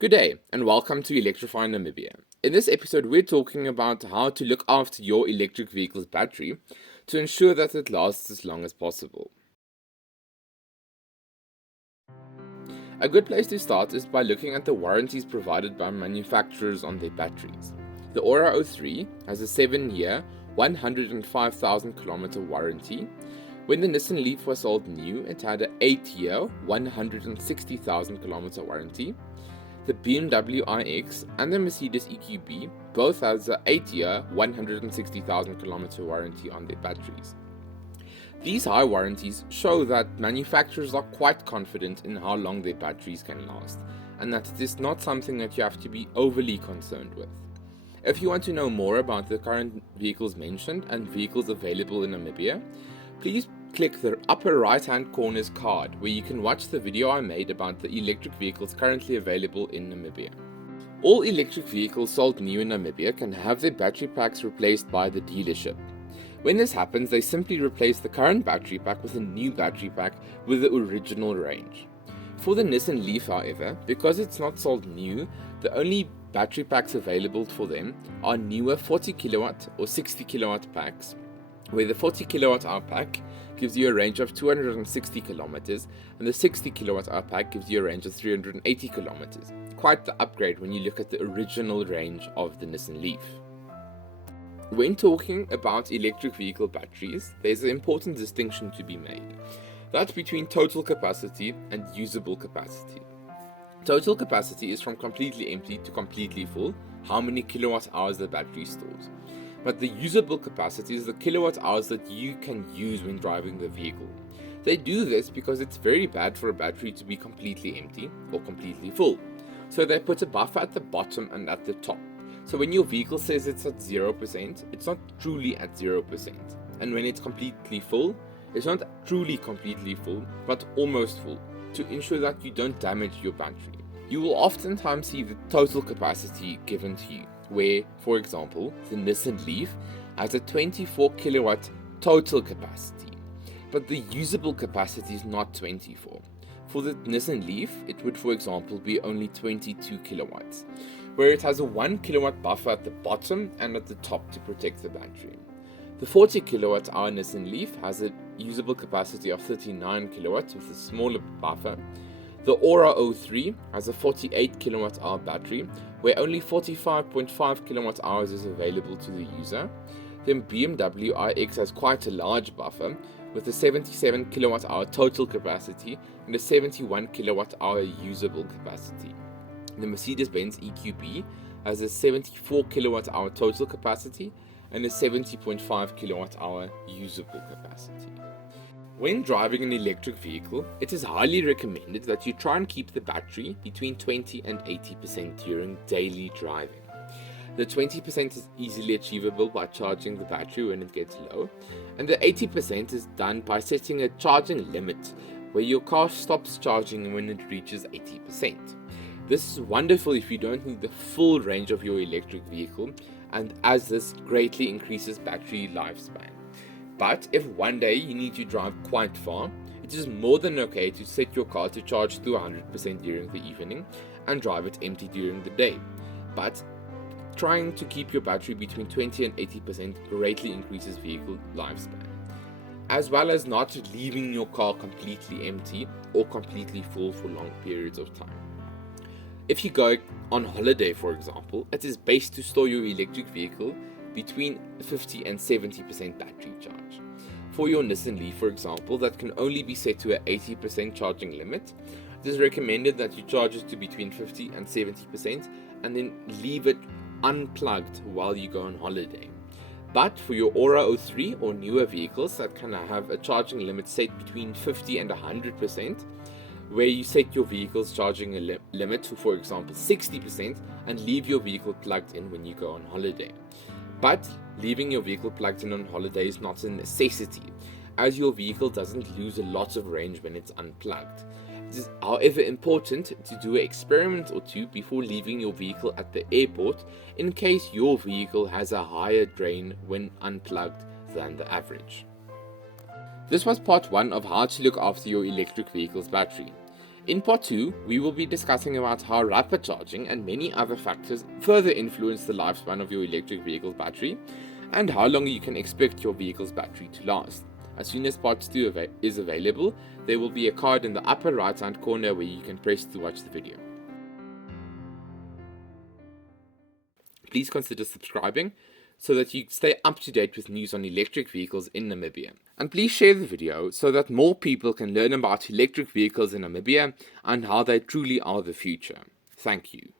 Good day, and welcome to Electrify Namibia. In this episode, we're talking about how to look after your electric vehicle's battery to ensure that it lasts as long as possible. A good place to start is by looking at the warranties provided by manufacturers on their batteries. The Aura 03 has a 7-year, 105,000 kilometer warranty. When the Nissan Leaf was sold new, it had an 8-year, 160,000 kilometer warranty. The BMW iX and the Mercedes EQB both has an 8-year, 160,000 kilometer warranty on their batteries. These high warranties show that manufacturers are quite confident in how long their batteries can last, and that it is not something that you have to be overly concerned with. If you want to know more about the current vehicles mentioned and vehicles available in Namibia, please click the upper right hand corner's card where you can watch the video I made about the electric vehicles currently available in Namibia. All electric vehicles sold new in Namibia can have their battery packs replaced by the dealership. When this happens, they simply replace the current battery pack with a new battery pack with the original range. For the Nissan Leaf, however, because it's not sold new, the only battery packs available for them are newer 40 kilowatt or 60 kilowatt packs, where the 40 kilowatt hour pack gives you a range of 260 kilometers and the 60 kilowatt hour pack gives you a range of 380 kilometers. Quite the upgrade when you look at the original range of the Nissan Leaf. When talking about electric vehicle batteries, there's an important distinction to be made. That's between total capacity and usable capacity. Total capacity is from completely empty to completely full, how many kilowatt hours the battery stores. But the usable capacity is the kilowatt hours that you can use when driving the vehicle. They do this because it's very bad for a battery to be completely empty or completely full. So they put a buffer at the bottom and at the top. So when your vehicle says it's at 0%, it's not truly at 0%. And when it's completely full, it's not truly completely full, but almost full, to ensure that you don't damage your battery. You will oftentimes see the total capacity given to you, where, for example, the Nissan Leaf has a 24 kilowatt total capacity, but the usable capacity is not 24. For the Nissan Leaf, it would, for example, be only 22 kilowatts, where it has a 1 kilowatt buffer at the bottom and at the top to protect the battery. The 40 kilowatt hour Nissan Leaf has a usable capacity of 39 kilowatts with a smaller buffer. The Aura 03 has a 48 kilowatt hour battery where only 45.5 kilowatt hours is available to the user. The BMW iX has quite a large buffer with a 77 kilowatt hour total capacity and a 71 kilowatt hour usable capacity. The Mercedes-Benz EQB has a 74 kilowatt hour total capacity and a 70.5 kilowatt hour usable capacity. When driving an electric vehicle, it is highly recommended that you try and keep the battery between 20 and 80% during daily driving. The 20% is easily achievable by charging the battery when it gets low, and the 80% is done by setting a charging limit where your car stops charging when it reaches 80%. This is wonderful if you don't need the full range of your electric vehicle, and as this greatly increases battery lifespan. But if one day you need to drive quite far, it is more than okay to set your car to charge to 100% during the evening and drive it empty during the day. But trying to keep your battery between 20 and 80% greatly increases vehicle lifespan, as well as not leaving your car completely empty or completely full for long periods of time. If you go on holiday, for example, it is best to store your electric vehicle between 50 and 70% battery charge. For your Nissan Leaf, for example, that can only be set to an 80% charging limit, it is recommended that you charge it to between 50 and 70% and then leave it unplugged while you go on holiday. But for your Aura 03 or newer vehicles that can have a charging limit set between 50 and 100%, where you set your vehicle's charging limit to, for example, 60% and leave your vehicle plugged in when you go on holiday. But leaving your vehicle plugged in on holiday is not a necessity, as your vehicle doesn't lose a lot of range when it's unplugged. It is, however, important to do an experiment or two before leaving your vehicle at the airport in case your vehicle has a higher drain when unplugged than the average. This was part 1 of how to look after your electric vehicle's battery. In part 2, we will be discussing about how rapid charging and many other factors further influence the lifespan of your electric vehicle's battery, and how long you can expect your vehicle's battery to last. As soon as part 2 is available, there will be a card in the upper right hand corner where you can press to watch the video. Please consider subscribing so that you stay up to date with news on electric vehicles in Namibia. And please share the video so that more people can learn about electric vehicles in Namibia and how they truly are the future. Thank you.